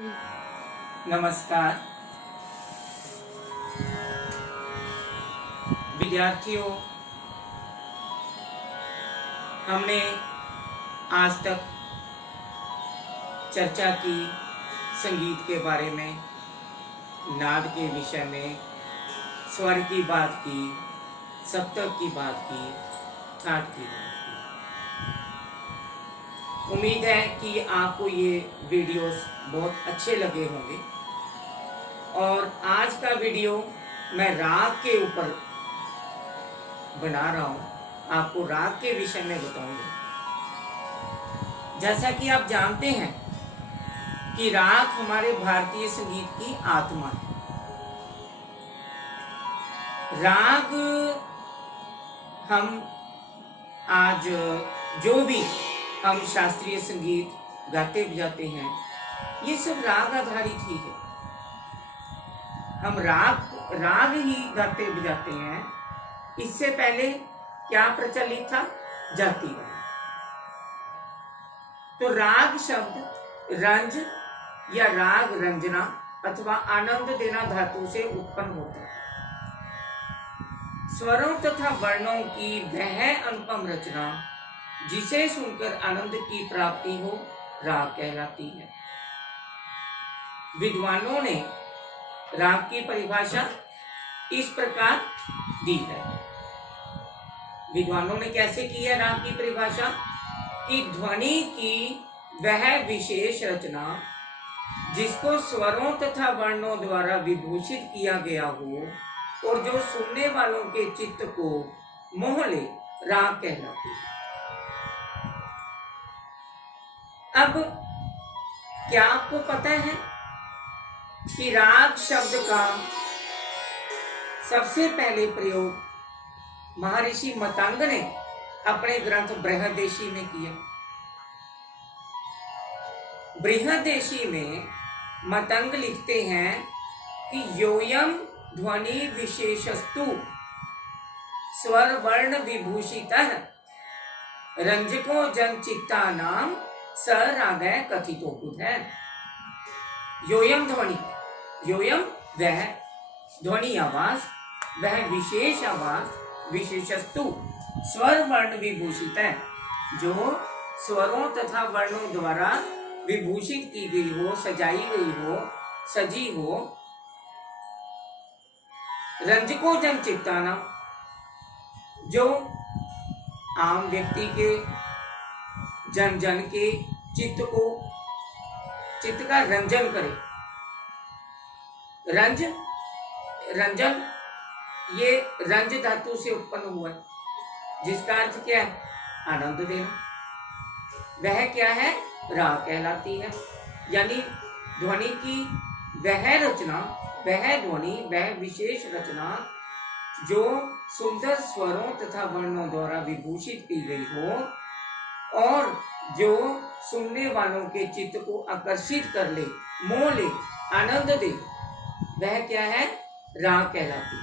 नमस्कार विद्यार्थियों, हमने आज तक चर्चा की संगीत के बारे में, नाद के विषय में, स्वर की बात की, सप्तक की बात की, ठाट की बात की। उम्मीद है कि आपको ये वीडियोस बहुत अच्छे लगे होंगे। और आज का वीडियो मैं राग के ऊपर बना रहा हूँ, आपको राग के विषय में बताऊंगा। जैसा कि आप जानते हैं कि राग हमारे भारतीय संगीत की आत्मा है। राग हम आज जो भी हम शास्त्रीय संगीत गाते बजाते हैं, ये सब राग आधारित ही है। हम राग ही गाते बजाते हैं। इससे पहले क्या प्रचलित था? जाति राग। तो राग शब्द रंज या राग रंजना अथवा आनंद देना धातु से उत्पन्न होता है। स्वरों तथा वर्णों की वह अनुपम रचना जिसे सुनकर आनंद की प्राप्ति हो, राग कहलाती है। विद्वानों ने राग की परिभाषा इस प्रकार दी है। विद्वानों ने कैसे की है राग की परिभाषा? कि ध्वनि की वह विशेष रचना जिसको स्वरों तथा वर्णों द्वारा विभूषित किया गया हो और जो सुनने वालों के चित्त को मोह ले, राग कहलाती है। अब क्या आपको पता है कि राग शब्द का सबसे पहले प्रयोग महर्षि मतंग ने अपने ग्रंथ बृहदेशी में किया। बृहदेशी में मतंग लिखते हैं कि योयम ध्वनि विशेषस्तु स्वर वर्ण विभूषितः रंजको जनचित्ता नाम स राग कथितो है। योयम ध्वनि, योयम वह ध्वनि आवाज, वह विशेष आवाज, विशेषस्तु स्वर वर्ण विभूषित है, जो स्वरों तथा वर्णों द्वारा विभूषित की गई हो, सजाई गई हो, सजी हो। रंजको जन चित्ताना, जो आम व्यक्ति के, जन जन के चित्त का रंजन करे। रंजन ये रंज धातु से उत्पन्न हुआ है, जिसका अर्थ क्या है? आनंद देना। वह क्या है? राग कहलाती है। यानी ध्वनि की वह रचना, वह ध्वनि, वह विशेष रचना जो सुंदर स्वरों तथा वर्णों द्वारा विभूषित की गई हो और जो सुनने वालों के चित्त को आकर्षित कर ले, मोह ले, आनंद दे, वह क्या है? राग कहलाती है।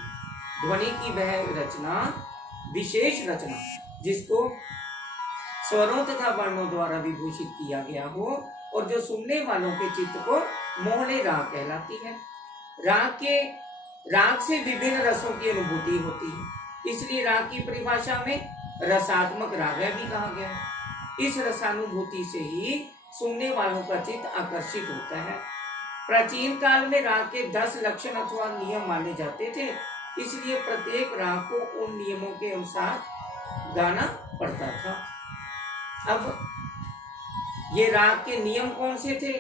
ध्वनि की वह रचना, विशेष रचना जिसको स्वरों तथा वर्णों द्वारा विभूषित किया गया हो और जो सुनने वालों के चित्त को मोह ले, राग कहलाती है। राग से विभिन्न रसों की अनुभूति होती है, इसलिए राग की परिभाषा में रसात्मक राग भी कहा गया है। इस रसानुभूति से ही सुनने वालों का चित्त आकर्षित होता है। प्राचीन काल में राग के 10 लक्षण अथवा नियम माने जाते थे, इसलिए प्रत्येक राग को उन नियमों के अनुसार गाना पड़ता था। अब ये राग के नियम कौन से थे?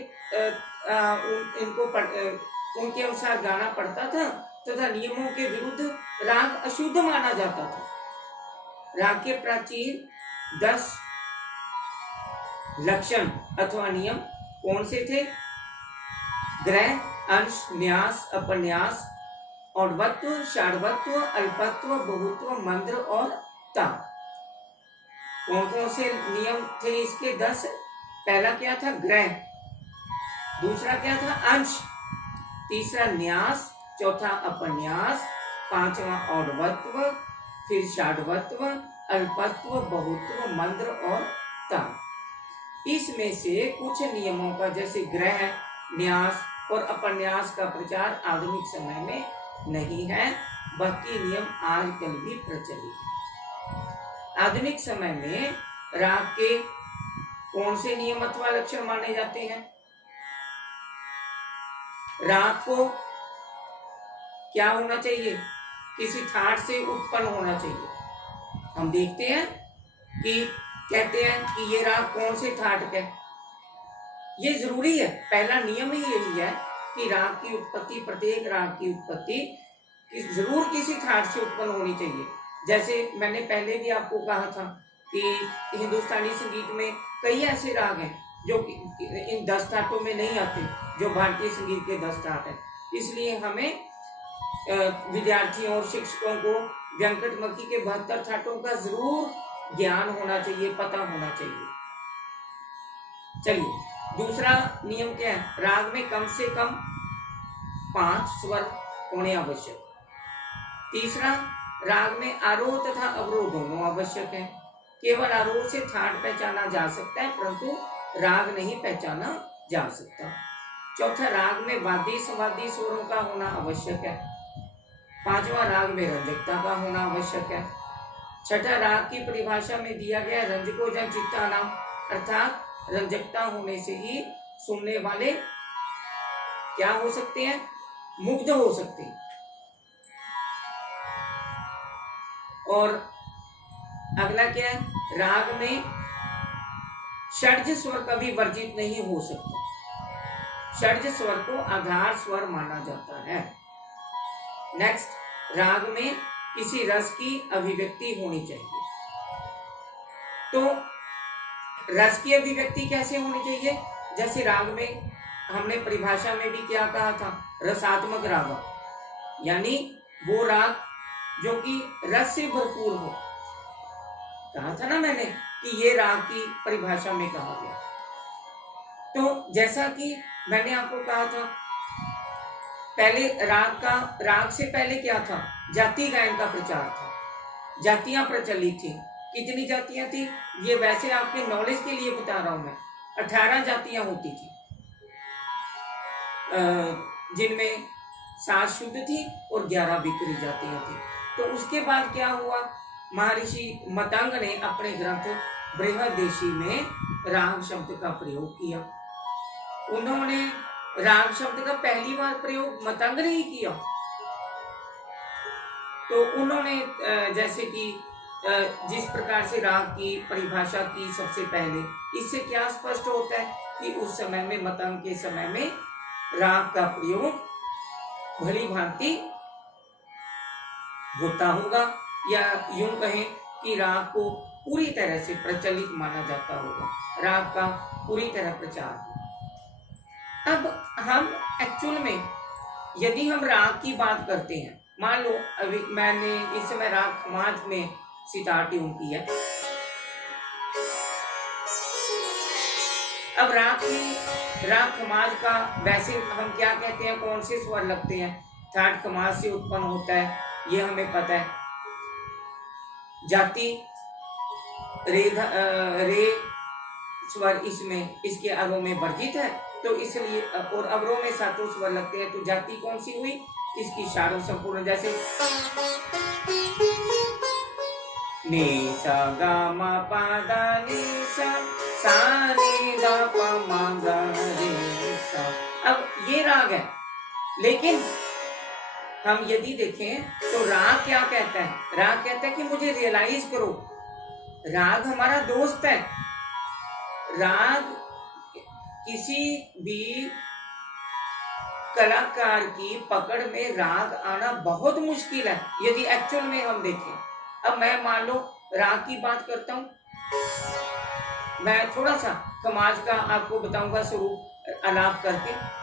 उनके अनुसार गाना पड़ता था तथा नियमों के विरुद्ध राग अशुद्ध माना जाता था। राग के प्राचीन 10 लक्षण अथवा नियम कौन से थे? ग्रह, अंश, न्यास, अपन्यास, औडवत्व, षाढ़वत्व, अल्पत्व, बहुत्व, मंद्र और ताप। कौन कौन से नियम थे इसके? 10। पहला क्या था? ग्रह। दूसरा क्या था? अंश। तीसरा न्यास, चौथा अपन्यास, पांचवा औडवत्व, फिर षाढ़वत्व, अल्पत्व, बहुत्व, मंद्र और ताप। इसमें से कुछ नियमों का, जैसे ग्रह न्यास और अपन्यास का प्रचार आधुनिक समय में नहीं है, बाकी नियम आजकल भी प्रचलित है। आधुनिक समय में राग के कौन से नियम अथवा लक्षण माने जाते हैं? राग को क्या होना चाहिए? किसी ठाट से उत्पन्न होना चाहिए। हम देखते हैं कि कहते हैं कि ये राग कौन से ठाट का है। ये जरूरी है, पहला नियम ही यही है कि राग की उत्पत्ति, प्रत्येक राग की उत्पत्ति जरूर किसी ठाट से उत्पन्न होनी चाहिए। जैसे मैंने पहले भी आपको कहा था कि हिंदुस्तानी संगीत में कई ऐसे राग हैं जो इन 10 ठाटों में नहीं आते, जो भारतीय संगीत के 10 ठाट हैं। इसलिए हमें विद्यार्थियों और शिक्षकों को व्यंकटमखी के 72 ठाटों का जरूर ज्ञान होना चाहिए, पता होना चाहिए। चलिए, दूसरा नियम क्या है? राग में कम से कम 5 स्वर होने आवश्यक। तीसरा, राग में आरोह तथा अवरोह दोनों आवश्यक है। केवल आरोह से ठाट पहचाना जा सकता है, परंतु राग नहीं पहचाना जा सकता। चौथा, राग में वादी संवादी स्वरों का होना आवश्यक है। पांचवा, राग में रंजकता का होना आवश्यक है। छठा, राग की परिभाषा में दिया गया रंजको जन चित्ता नाम, अर्थात रंजकता होने से ही सुनने वाले क्या हो सकते हैं? मुग्ध हो सकते हैं। और अगला क्या है? राग में षड्ज स्वर कभी वर्जित नहीं हो सकता। षड्ज स्वर को आधार स्वर माना जाता है। नेक्स्ट, राग में किसी रस की अभिव्यक्ति होनी चाहिए। तो रस की अभिव्यक्ति कैसे होनी चाहिए? जैसे राग में हमने परिभाषा में भी क्या कहा था? रसात्मक राग, यानी वो राग जो कि रस से भरपूर हो। कहा था ना मैंने कि ये राग की परिभाषा में कहा गया। तो जैसा कि मैंने आपको कहा था, पहले राग से पहले क्या था? जाति गायन का प्रचार था, जातियां प्रचलित थी। कितनी जातियां थी? ये वैसे आपके नॉलेज के लिए बता रहा हूं मैं। 18 जातियां होती थी, जिनमें 7 शुद्ध थी और 11 विकृत जातियां थी। तो उसके बाद क्या हुआ? महर्षि मतंग ने अपने ग्रंथ बृहदेशी में राग शब्द का प्रयोग किया। उन्होंने राग शब्द का पहली बार प्रयोग मतंग ने ही किया। तो उन्होंने जैसे कि जिस प्रकार से राग की परिभाषा की सबसे पहले, इससे क्या स्पष्ट होता है कि उस समय में, मतंग के समय में, राग का प्रयोग भली भांति होता होगा, या यूं कहें कि राग को पूरी तरह से प्रचलित माना जाता होगा, राग का पूरी तरह प्रचार। अब हम एक्चुअल में यदि हम राग की बात करते हैं, मान लो अभी मैंने इस समय राग खमाज में सितार ट्यून की है। अब राग खमाज का वैसे हम क्या कहते हैं, कौन से स्वर लगते हैं? ठाट खमाज से उत्पन्न होता है, ये हमें पता है। जाति रे स्वर इसमें, इसके अवरोह में वर्जित है, तो इसलिए, और अवरोह में 7 स्वर लगते हैं। तो जाति कौन सी हुई? इसकी शारो संपूर्ण, जैसे नी सा गा मा पा दा नी सा सा नी दा पा मा गा रे सा। अब ये राग है, लेकिन हम यदि देखें तो राग क्या कहता है? राग कहता है कि मुझे रियलाइज करो, राग हमारा दोस्त है। राग किसी भी कलाकार की पकड़ में राग आना बहुत मुश्किल है, यदि एक्चुअल में हम देखें। अब मैं मान लो राग की बात करता हूं, मैं थोड़ा सा खमाज का आपको बताऊंगा स्वरूप आलाप करके।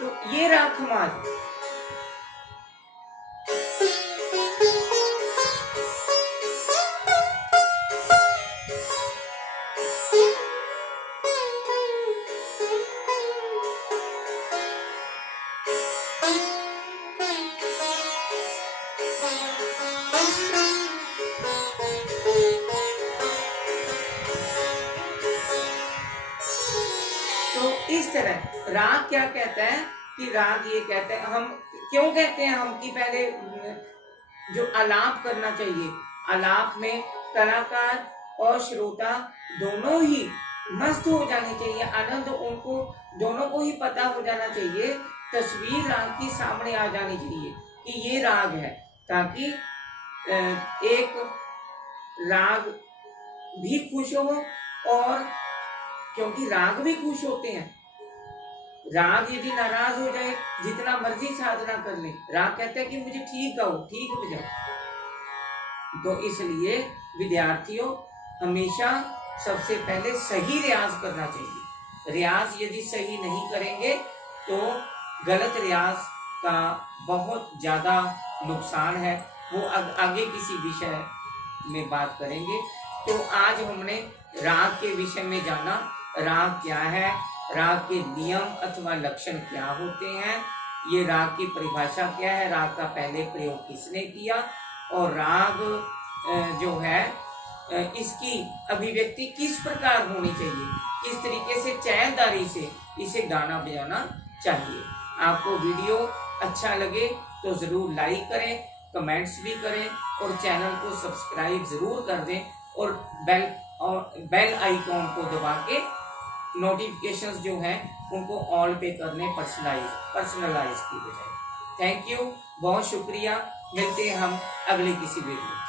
तो ये राग खमाज। तो इस तरह राग क्या कहता है कि राग ये कहते हैं, हम क्यों कहते हैं हम कि पहले जो आलाप करना चाहिए, आलाप में कलाकार और श्रोता दोनों ही मस्त हो जाने चाहिए, आनंद उनको दोनों को ही पता हो जाना चाहिए, तस्वीर राग की सामने आ जानी चाहिए कि ये राग है, ताकि एक राग भी खुश हो, और क्योंकि राग भी खुश होते हैं। राग यदि नाराज हो जाए, जितना मर्जी साधना कर ले, राग कहते हैं कि मुझे ठीक गाओ, ठीक बजाओ। तो इसलिए विद्यार्थियों हमेशा सबसे पहले सही रियाज करना चाहिए। रियाज यदि सही नहीं करेंगे तो गलत रियाज का बहुत ज़्यादा नुकसान है, वो आगे किसी विषय में बात करेंगे। तो आज हमने राग के विषय में जाना, राग क्या है, राग के नियम अथवा लक्षण क्या होते हैं, ये राग की परिभाषा क्या है, राग का पहले प्रयोग किसने किया, और राग जो है इसकी अभिव्यक्ति किस प्रकार होनी चाहिए, किस तरीके से चैनदारी से इसे गाना बजाना चाहिए। आपको वीडियो अच्छा लगे तो ज़रूर लाइक करें, कमेंट्स भी करें, और चैनल को सब्सक्राइब ज़रूर कर दें, और बेल आइकॉन को दबा के नोटिफिकेशंस जो हैं उनको ऑल पे करने, पर्सनलाइज की बजाय। थैंक यू, बहुत शुक्रिया। मिलते हैं हम अगले किसी वीडियो।